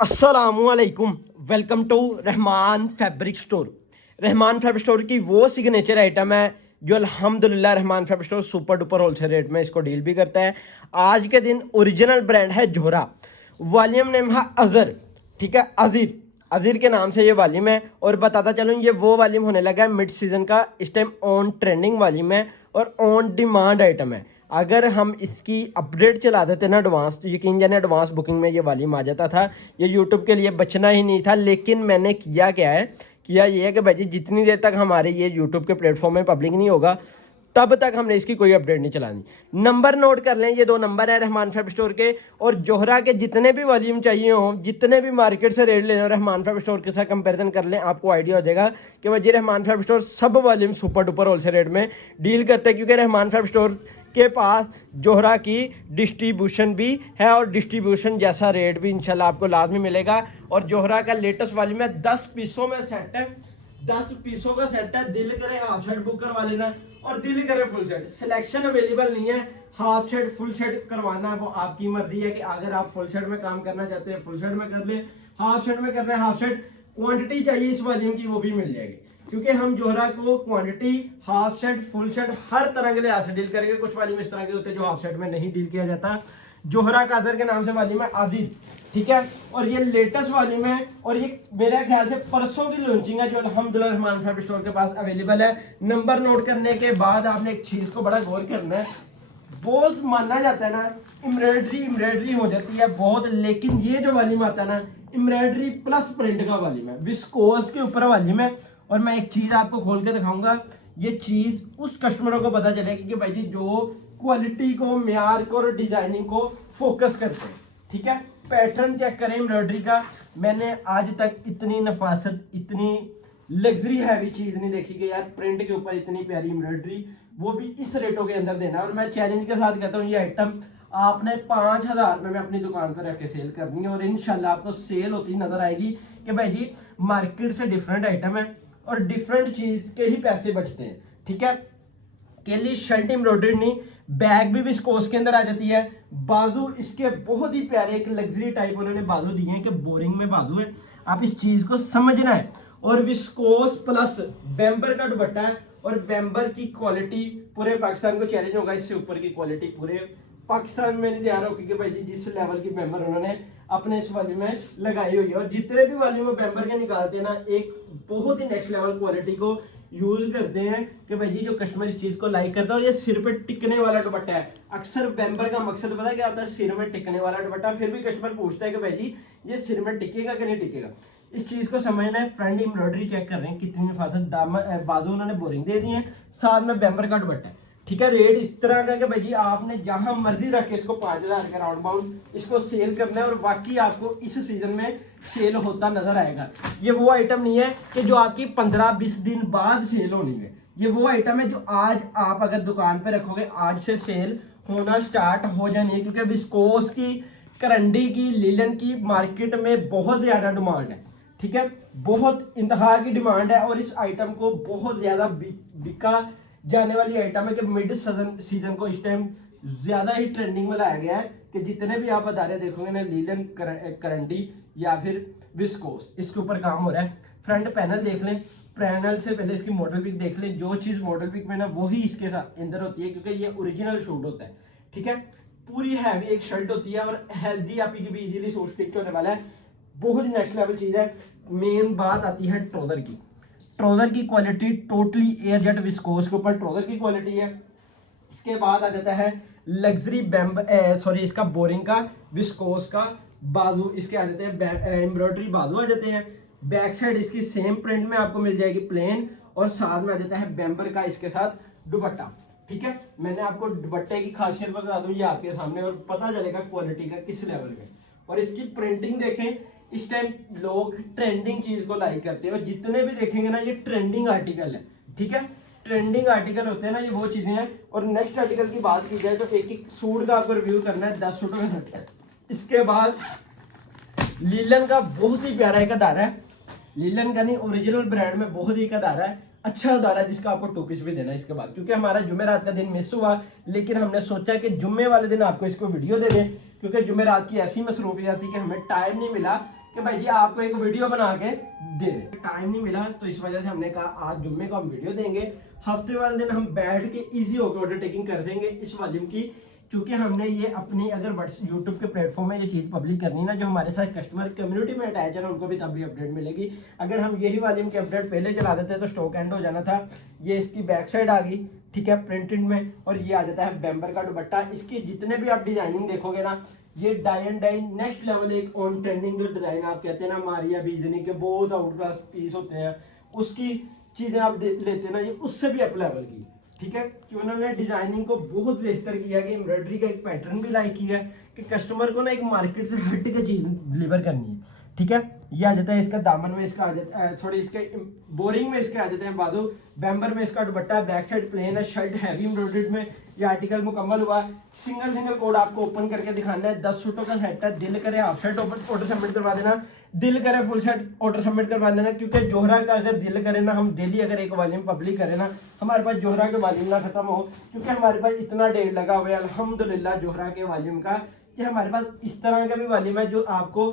अस्सलामुअलैकुम। Welcome to Rahman fabric store. Rahman fabric store की वो सिग्नेचर आइटम है जो अल्हम्दुलिल्लाह Rahman fabric store super duper wholesale rate में इसको डील भी करता है। आज के दिन ओरिजिनल ब्रांड है जोहरा, वॉल्यूम नेम है अजर, ठीक है, अजीर अजीर के नाम से ये वॉल्यूम है। और बताता चलूँ ये वो वॉल्यूम होने लगा है मिड सीजन का, इस टाइम ऑन ट्रेंडिंग वॉल्यूम है और ऑन डिमांड आइटम है। अगर हम इसकी अपडेट चला देते ना एडवांस, तो यकीन जाने एडवांस बुकिंग में ये वॉल्यूम आ जाता था। ये यूट्यूब के लिए बचना ही नहीं था, लेकिन मैंने किया क्या है, किया ये है कि भाई जी जितनी देर तक हमारे ये यूट्यूब के प्लेटफॉर्म में पब्लिक नहीं होगा तब तक हमने इसकी कोई अपडेट नहीं चलानी। नंबर नोट कर लें, ये दो नंबर है रहमान फैब स्टोर के। और जोहरा के जितने भी वॉल्यूम चाहिए हों, जितने भी मार्केट से रेट ले हो, रहमान फैब स्टोर के साथ कंपैरिजन कर लें, आपको आइडिया हो जाएगा कि भाई जी रहमान फैब स्टोर सब volume super duper wholesale rate में डील करते हैं। क्योंकि रहमान फैब स्टोर के पास जोहरा की डिस्ट्रीब्यूशन भी है और डिस्ट्रीब्यूशन जैसा रेट भी इंशाल्लाह आपको लाजमी मिलेगा। और जोहरा का लेटेस्ट वॉल्यूम है 10 पीसों में सेट है, 10 पीसों का सेट है। दिल करे हाफ शर्ट बुक करवा लेना और दिल करे फुल शर्ट, सिलेक्शन अवेलेबल नहीं है। हाफ शर्ट फुल शर्ट करवाना है वो आपकी मर्जी है कि अगर आप फुल शर्ट में काम करना चाहते हैं फुल शर्ट में कर ले, हाफ शर्ट में कर रहे हैं हाफ शर्ट। क्वांटिटी चाहिए इस वॉल्यूम की वो भी मिल जाएगी, क्योंकि हम जोहरा को quantity half shirt full shirt हर तरह के लिहाज से डील करेंगे। कुछ वॉल्यूम इस तरह के होते हैं जो हाफ शर्ट में नहीं डील किया जाता। जोहरा का अदर के नाम से वॉल्यूम है आजिज, ठीक है, और ये लेटेस्ट वॉल्यूम है। और ये मेरा ख्याल से परसों की लॉन्चिंग है जो अल्हम्दुलिल्लाह रहमान फैब्रिक स्टोर के पास अवेलेबल है। नंबर नोट करने के बाद आपने एक चीज को बड़ा गौर करना है। बहुत माना जाता है ना एम्ब्रॉयडरी एम्ब्रॉयडरी हो जाती है बहुत, लेकिन ये जो वॉल्यूम आता है ना एम्ब्रॉयडरी प्लस प्रिंट का वॉल्यूम है, विस्कोस के ऊपर वॉल्यूम है। और मैं एक चीज आपको खोल के दिखाऊंगा, ये चीज उस कस्टमरों को पता चलेगी कि भाई जी जो क्वालिटी को, म्यार को और डिजाइनिंग को फोकस करते हैं, ठीक है। पैटर्न चेक करें एम्ब्रॉयडरी का, मैंने आज तक इतनी नफासत, इतनी लग्जरी हैवी चीज नहीं देखी कि यार प्रिंट के ऊपर इतनी प्यारी एम्ब्रॉयडरी, वो भी इस रेटों के अंदर देना। और मैं चैलेंज के साथ कहता हूँ ये आइटम आपने 5,000 में अपनी दुकान पर रख के सेल करनी है और इंशाल्लाह आपको सेल होती नजर आएगी कि भाई जी मार्केट से डिफरेंट आइटम है और डिफरेंट चीज के ही पैसे बचते हैं, ठीक है। केली शर्ट एम्ब्रॉयडरी नहीं, बैग भी विस्कोस के अंदर आ जाती है। बाजू इसके बहुत ही प्यारे एक लग्जरी टाइप उन्होंने बाजू दिए हैं कि बोरिंग में बाजू है, आप इस चीज को समझना है। और विस्कोस प्लस बेम्बर का दुपट्टा है और बेम्बर की क्वालिटी पूरे पाकिस्तान को चैलेंज होगा, इससे ऊपर की क्वालिटी पूरे पाकिस्तान में नहीं तैयार होगी कि भाई जी जिस लेवल की बेम्बर उन्होंने अपने इस वॉल्यूम में लगाई हुई है। और जितने भी वॉल्यूम में बेम्बर के निकालते हैं ना एक बहुत ही नेक्स्ट लेवल क्वालिटी को यूज करते हैं कि भाई जी जो कस्टमर इस चीज को लाइक करता है। और ये सिर पे टिकने वाला दुपट्टा है, अक्सर बेम्बर का मकसद पता है क्या होता है, सिर में टिकने वाला दुपट्टा। फिर भी कस्टमर पूछता है कि भाई जी ये सिर में टिकेगा कि नहीं टिकेगा, इस चीज को समझना है। फ्रंट एम्ब्रॉयडरी चेक कर रहे हैं कितनी नफासत, दामन बाजू उन्होंने बोरिंग दे दी है, साथ में बेम्बर का दुपट्टा है, ठीक है। रेट इस तरह का कि भाई जी आपने जहां मर्जी रख के इसको 5,000 के राउंड बाउंड इसको सेल करना है और बाकी आपको इस सीजन में सेल होता नजर आएगा। ये वो आइटम नहीं है कि जो आपकी 15-20 दिन बाद सेल होनी है, ये वो आइटम है जो आज आप अगर दुकान पे रखोगे आज से सेल होना स्टार्ट हो जानी है। क्योंकि विस्कोस की, करंडी की, लीलन की मार्केट में बहुत ज्यादा डिमांड है, ठीक है, बहुत इंतहा की डिमांड है। और इस आइटम को बहुत ज्यादा बिका जाने वाली आइटम है कि मिड सीजन को इस टाइम ज्यादा ही ट्रेंडिंग में लाया गया है कि जितने भी आप अदारे देखोगे ना लीलन, करंडी या फिर विस्कोस, इसके ऊपर काम हो रहा है। फ्रंट पैनल देख लें, पैनल से पहले इसकी मॉडल पिक देख लें, जो चीज मॉडल पिक में ना वही इसके साथ अंदर होती है क्योंकि ये ओरिजिनल शूट होता है, ठीक है। पूरी हैवी एक शर्ट होती है और हेल्दी आपकी भी इजीली सूट स्टिच होने वाला है, बहुत ही नेक्स्ट लेवल चीज है। मेन बात आती है ट्राउजर की, ट्राउजर की quality totally air jet viscose के ऊपर ट्राउजर की क्वालिटी है। इसके बाद आ जाता है लग्जरी सॉरी इसका बोरिंग का विस्कोस का बाजू, इसके आ जाते हैं एम्ब्रॉयडरी बाजू आ जाते हैं। बैक साइड इसकी सेम प्रिंट में आपको मिल जाएगी प्लेन और साथ में आ जाता है बेम्बर का इसके साथ दुपट्टा, ठीक है। मैंने आपको दुपट्टे की खासियत बता दूं ये आपके सामने और पता चलेगा क्वालिटी का किस लेवल में। और इसकी प्रिंटिंग देखें, इस टाइम लोग ट्रेंडिंग चीज को लाइक करते हैं और जितने भी देखेंगे ना ये ट्रेंडिंग आर्टिकल है, ठीक है। ट्रेंडिंग आर्टिकल होते हैं ना ये वो चीजें हैं। और नेक्स्ट आर्टिकल की बात की जाए तो एक एक सूट का आपको रिव्यू करना है, 10 सूटों का सेट है। इसके बाद लीलन का बहुत ही प्यारा एक अदारा है, लीलन का नहीं ओरिजिनल ब्रांड में बहुत ही एक अदारा है, अच्छा अदारा है जिसका आपको 2 पीस भी देना है इसके बाद। क्योंकि हमारा जुमेरात का दिन मिस हुआ, लेकिन हमने सोचा कि जुम्मे वाले दिन आपको इसको वीडियो दे दें क्योंकि जुमेरात की ऐसी मसरूफियत थी कि हमें टाइम नहीं मिला कि कि भाई जी आपको एक वीडियो बना के दे दें। टाइम नहीं मिला तो इस वजह से हमने कहा आज जुम्मे को हम वीडियो देंगे, हफ्ते वाले दिन हम बैठ के इजी होकर ऑर्डर टेकिंग कर देंगे इस वॉल्यूम की, क्योंकि हमने ये अपनी अगर यूट्यूब के प्लेटफॉर्म में ये चीज़ पब्लिक करनी ना, जो हमारे साथ कस्टमर कम्युनिटी में अटैच है ना, उनको भी तभी अपडेट मिलेगी। अगर हम यही वॉल्यूम की अपडेट पहले चला देते तो स्टॉक एंड हो जाना था। ये इसकी बैक साइड आ गई, ठीक है, प्रिंटेड में, और ये आ जाता है बैम्बर का दुपट्टा। इसकी जितने भी आप डिजाइनिंग देखोगे ना, ये dye and dye next level एक ऑन ट्रेंडिंग जो डिजाइन आप कहते हैं ना मारिया बीजनी के बहुत आउट क्लास पीस होते हैं, उसकी चीजें आप लेते हैं ना, ये उससे भी अप लेवल की, ठीक है, कि उन्होंने डिजाइनिंग को बहुत बेहतर किया, कि एम्ब्रॉयडरी का एक पैटर्न भी लाइक किया है कि कस्टमर को ना एक मार्केट से हट के चीज डिलीवर करनी है, ठीक है। ये आ जाता है इसका दामन में, इसका आ जाता है थोड़ी इसके बोरिंग में इसके आ जाते हैं बाजू, बैम्बर में इसका दुपट्टा, बैक साइड प्लेन है, शर्ट हैवी एम्ब्रॉयडर्ड में ये आर्टिकल मुकम्मल हुआ। सिंगल सिंगल कोड आपको ओपन करके दिखाना है। 10 सूटों का सेट है, दिल करे हाफ शर्ट ऑर्डर सबमिट करवा देना, दिल करे फुल शर्ट ऑर्डर सबमिट करवा देना, क्योंकि जोहरा का अगर दिल करे ना, हम डेली अगर एक वॉल्यूम पब्लिक करें ना, हमारे पास जोहरा के वॉल्यूम ना खत्म हो, क्योंकि हमारे पास इतना डेट लगा हुआ है अल्हम्दुलिल्लाह जोहरा के वॉल्यूम का, कि हमारे पास इस तरह का भी वॉल्यूम है जो आपको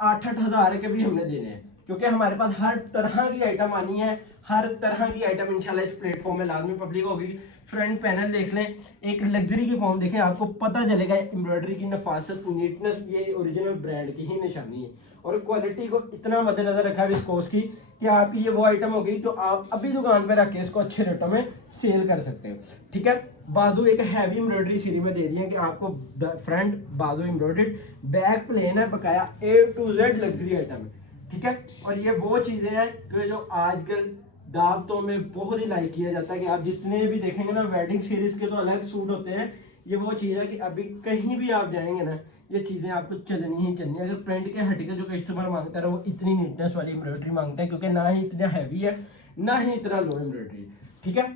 8-8 हज़ार के भी हमने देने हैं, क्योंकि हमारे पास हर तरह की आइटम आनी है, हर तरह की आइटम इंशाल्लाह इस प्लेटफॉर्म में लाजमी पब्लिक होगी। फ्रंट पैनल देख लें, एक लग्जरी की फॉर्म देखें, आपको पता चलेगा एम्ब्रॉयडरी की नफासत, नीटनेस, ये ओरिजिनल ब्रांड की ही निशानी है, और क्वालिटी को इतना मद्देनजर रखा है विस्कोस की कि आपकी ये वो आइटम होगी तो आप अभी दुकान पे रख के इसको अच्छे रेटों में सेल कर सकते हो, ठीक है। बाजू एक हैवी एम्ब्रॉयडरी सीरीज में दे दी है कि आपको फ्रंट बाजू एम्ब्रॉयडर्ड, बैक प्लेन है, बकाया A to Z luxury item है, ठीक है। और ये वो चीजें हैं कि जो आजकल दावतों में बहुत ही लाइक किया जाता है, कि आप जितने भी देखेंगे ना वेडिंग सीरीज के तो अलग सूट होते हैं, ये वो चीज़ है कि अभी कहीं भी आप जाएंगे ना, ये चीज़ें आपको चलनी ही चलनी है। अगर प्रिंट के हटके जो कस्टमर मांगता है वो इतनी नीटनेस वाली एम्ब्रॉयडरी मांगता है, क्योंकि ना ही इतना हैवी है ना ही इतना लो एम्ब्रॉयडरी, ठीक है।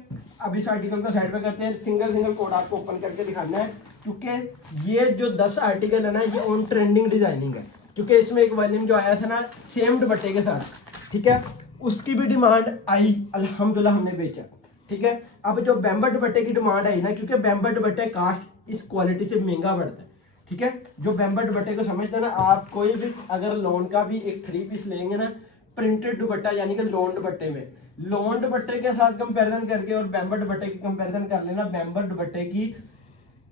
अब इस आर्टिकल को साइड पे करते हैं, सिंगल सिंगल कोड आपको ओपन करके दिखाना है, क्योंकि ये जो 10 आर्टिकल है ना, ये ऑन ट्रेंडिंग डिजाइनिंग है, क्योंकि इसमें एक वॉल्यूम जो आया था ना सेम दुपट्टे के साथ, ठीक है, उसकी भी डिमांड आई, अल्हम्दुलिल्लाह हमने बेचा, ठीक है। अब जो बैम्बर दुपट्टे की डिमांड आई ना, क्योंकि बैम्बर दुपट्टे कास्ट इस क्वालिटी से महंगा पड़ता है, ठीक है। जो बैम्बर दुपट्टे को समझते हैं ना आप, कोई भी अगर लोन का भी एक 3 पीस लेंगे ना, प्रिंटेड दुपट्टा यानी कि लोन दुपट्टे में, लोन दुपट्टे के साथ कंपैरिजन करके और बैम्बर दुपट्टे की कंपैरिजन कर लेना, बैम्बर दुपट्टे की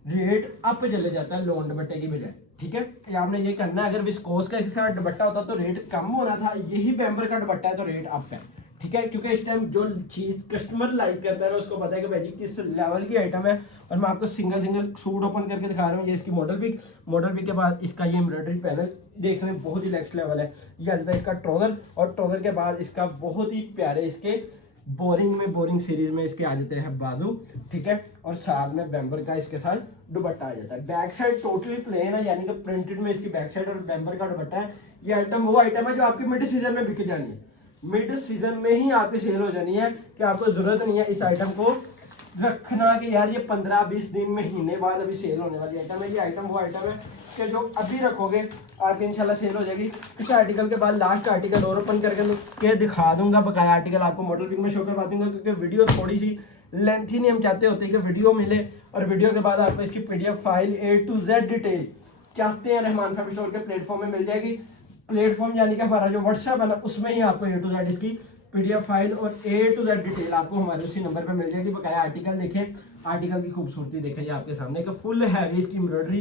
रेट अप चले जाता है लोन दुपट्टे की बजाय, ठीक है। ये आपने ये करना है, अगर विस्कोस का साथ दुपट्टा होता तो रेट कम होना था, यही बैम्बर का दुपट्टा है तो रेट अप है, ठीक है। क्योंकि इस टाइम जो चीज कस्टमर लाइक करता है ना, उसको पता है कि भाई जी किस लेवल की आइटम है। और मैं आपको सिंगल सिंगल सूट ओपन करके दिखा रहा हूँ। ये इसकी मॉडल पिक के बाद इसका ये एम्ब्रॉयडरी पैनल देखने में बहुत ही नेक्स्ट लेवल है। ये आ जाता है इसका ट्राउजर, और ट्राउजर के बाद इसका बहुत ही प्यारे इसके बोरिंग सीरीज में इसके आ जाते हैं बाजू, ठीक है, और साथ में बैम्बर का इसके साथ दुपट्टा आ जाता है। बैक साइड टोटली प्लेन है, यानी कि प्रिंटेड में इसकी बैक साइड और बैम्बर का दुपट्टा है। ये आइटम वो आइटम है जो आपकी मिड सीजन में बिक जानी है, मिड सीजन में ही आपकी सेल हो जानी है, कि आपको जरूरत नहीं है इस आइटम को रखना कि यार ये 15-20 दिन महीने बाद अभी सेल होने वाली आइटम है। ये आइटम वो आइटम है कि जो अभी रखोगे आपकी इंशाल्लाह सेल हो जाएगी। इस आर्टिकल के बाद लास्ट आर्टिकल और ओपन करके दिखा दूंगा, बकाया आर्टिकल आपको मॉडल पिक में शो करवा दूंगा, क्योंकि वीडियो थोड़ी सी लेंथी नहीं हम चाहते होते कि वीडियो मिले, और वीडियो के बाद आपको इसकी PDF file A to Z detail चाहते हैं रहमान फैब्रिक स्टोर के प्लेटफॉर्म में मिल जाएगी। प्लेटफॉर्म यानी कि हमारा जो व्हाट्सएप है ना, उसमें ही आपको A to Z इसकी PDF फाइल और A to Z डिटेल आपको हमारे उसी नंबर पे मिल जाएगी। बकाया आर्टिकल देखें, आर्टिकल की खूबसूरती देखें, ये आपके सामने का फुल हैवी इसकी एम्ब्रॉयडरी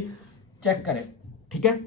चेक करें, ठीक है।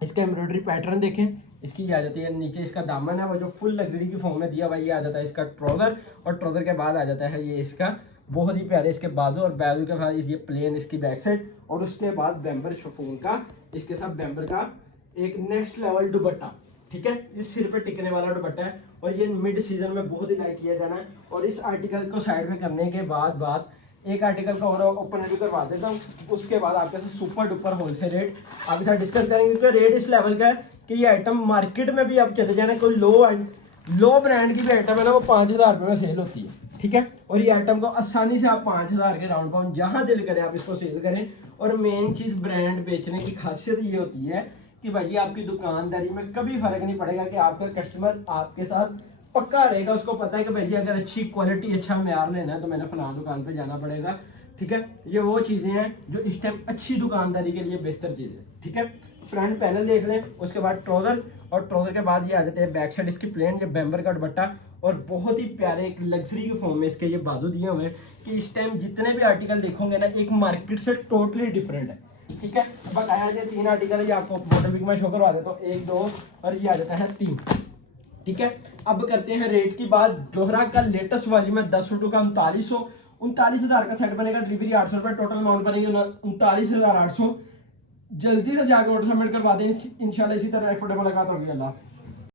इसका एम्ब्रॉयडरी पैटर्न देखें, इसकी आ जाती है नीचे इसका दामन है वो जो फुल लग्जरी की फॉर्म में दिया हुआ, ये आ जाता है इसका ट्राउजर, और ट्राउजर के बाद आ जाता है ये इसका बहुत ही प्यारे इसके बाजू, और बाजू के बाद ये प्लेन इसकी बैक साइड, और उसके बाद बैम्बर शिफॉन का इसके साथ बैम्बर का एक नेक्स्ट लेवल दुपट्टा, ठीक है। इस सिर पे टिकने वाला दुपट्टा है, और ये मिड सीजन में बहुत ही लाइक किया जाना है। और इस आर्टिकल को साइड में करने के बाद एक आर्टिकल का और ओपन रिव्यू करवा देता हूँ, उसके बाद आपके साथ सुपर डुपर होलसेल रेट आपके साथ डिस्कस करेंगे, क्योंकि रेट इस लेवल का है कि ये आइटम मार्केट में भी आप चले जाना, कोई लो ब्रांड की भी आइटम है ना, वो 5,000 रुपये में सेल होती है, ठीक है। और ये आइटम को आसानी से आप 5,000 के राउंड पाउंड जहां दिल करे आप इसको सेल करें। और मेन चीज ब्रांड बेचने की खासियत ये होती है कि भाई आपकी दुकानदारी में कभी फर्क नहीं पड़ेगा, कि आपका कस्टमर आपके साथ पक्का रहेगा, उसको पता है कि भाई अगर अच्छी क्वालिटी अच्छा म्यार लेना है तो मैंने फलां दुकान पे जाना पड़ेगा, ठीक है। ये वो चीजें हैं जो इस टाइम अच्छी दुकानदारी के लिए बेहतर चीज है, ठीक है। फ्रंट पैनल देख लें, उसके बाद ट्राउजर, और ट्राउजर के बाद ये आ जाते हैं बैक साइड इसकी प्लेन ये बेम्बर का दुपट्टा, और बहुत ही प्यारे एक लग्जरी के फॉर्म में इसके ये बाजू दिए हुए हैं कि इस टाइम जितने भी आर्टिकल देखोगे ना एक मार्केट से टोटली डिफरेंट है। ठीक है, बकाया ये 3 आर्टिकल है, ये आपको फोटो पिक में शो करवा देता हूँ, 1 2 और ये आ जाता है 3। ठीक है, अब करते हैं रेट की बात। जोहरा का लेटेस्ट वॉल्यूम है 10 सूटों का 39,000 का सेट बनेगा, डिलीवरी 800 रुपये, टोटल अमाउंट बनेगी 39,800। जल्दी से जाकर ऑर्डर सबमिट करवा दें, इंशाल्लाह इसी तरह मुलाकात होगी। अल्लाह।